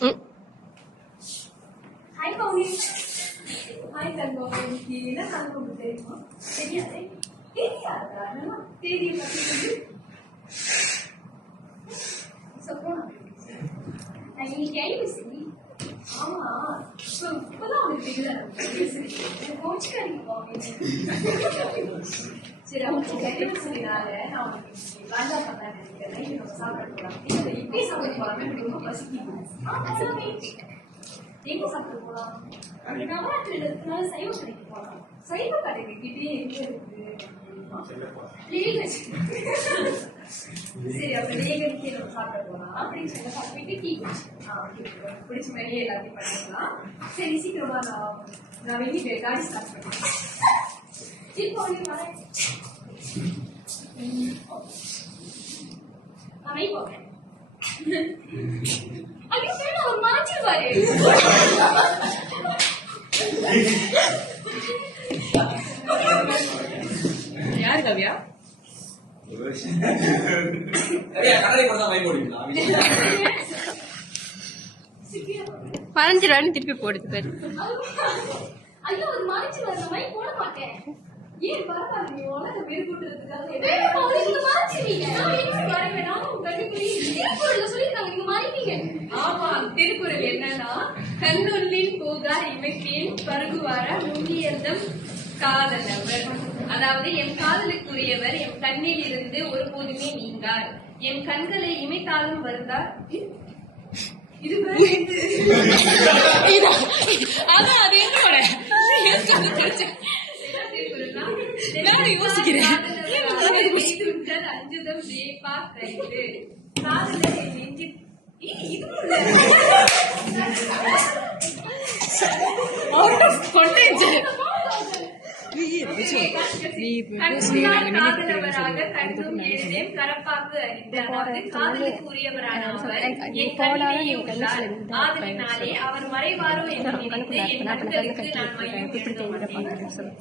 Hi பவுனி. Hi தங்கம். இன்னைக்கு என்ன தங்கம் தெரியுமா? தெரியாது. தெரியாதா? நம்ம தெரியும் பத்தி சொல்றோம். நான் இன்னைக்கு கேள்வி ஆமா இப்பதான் அவனுக்கு தெரியல கோச்சுக்காரிங்க போவேன். சரி அவங்க கைவிசினால நான் அவனுக்கு வேண்டா பண்ண நினைக்கிறேன். நம்ம சாப்பிட போலாம். இப்பயே சாப்பிட போலாம். எனக்கு ரொம்ப பசிக்குது. எங்க சாப்பிட போலாம்? நவராத்திரியில இருக்கனால சைவ கடைக்கு போலாம். சைவ கடைக்கு கிட்டே எங்க இருக்கு? சரி அப்ப லேகனுக்கே நம்ம சாப்பிட போலாம் அப்படின்னு சொல்லி சாப்பிட்டு டீ பிடிச்ச மாதிரியே எல்லாத்தையும் பண்ணிக்கலாம். சரி சீக்கிரமா நான் வெளியே காடி ஸ்டார்ட் பண்ணுறேன். இப்போ வரேன் நான் போறேன். ஐயோ அவர் மாற்றிடுவாரு. யாரு கவ்யா? மறைஞ்சிடான்னு திருப்பி போடுது பேரு. ஐயோ ஒரு மறைஞ்சிடுவாரு. நான் மைக் போட மாட்டேன். ஏன் பரவாயில்ல நீ உலக பேர் கூட்டுறதுக்காக ஆமா திருக்குறள் என்னன்னா கண்ணுள்ளின் போகார் இமைத்தேன் பருகுவார முன்னியந்தம் காதலவர். அதாவது என் காதலுக்குரியவர் என் கண்ணில் இருந்து ஒருபோதுமே நீங்கார். என் கண்களை இமைத்தாலும் வருந்தார். இது அதான் அது என்னோட யோசிக்கிறேன். அஞ்சுதம் வேப்பா கைது காதலவராக கண்டும் எழுதேன் கரப்பாக்கு அறிந்து. அதாவது காதலுக்குரியவரான அவர் என் கண்ணிலேயே உள்ளார். ஆதலினாலே அவர் மறைவாரோ என்று நினைத்து என் கண்களுக்கு நான் மையம் எழுத மாட்டேன்.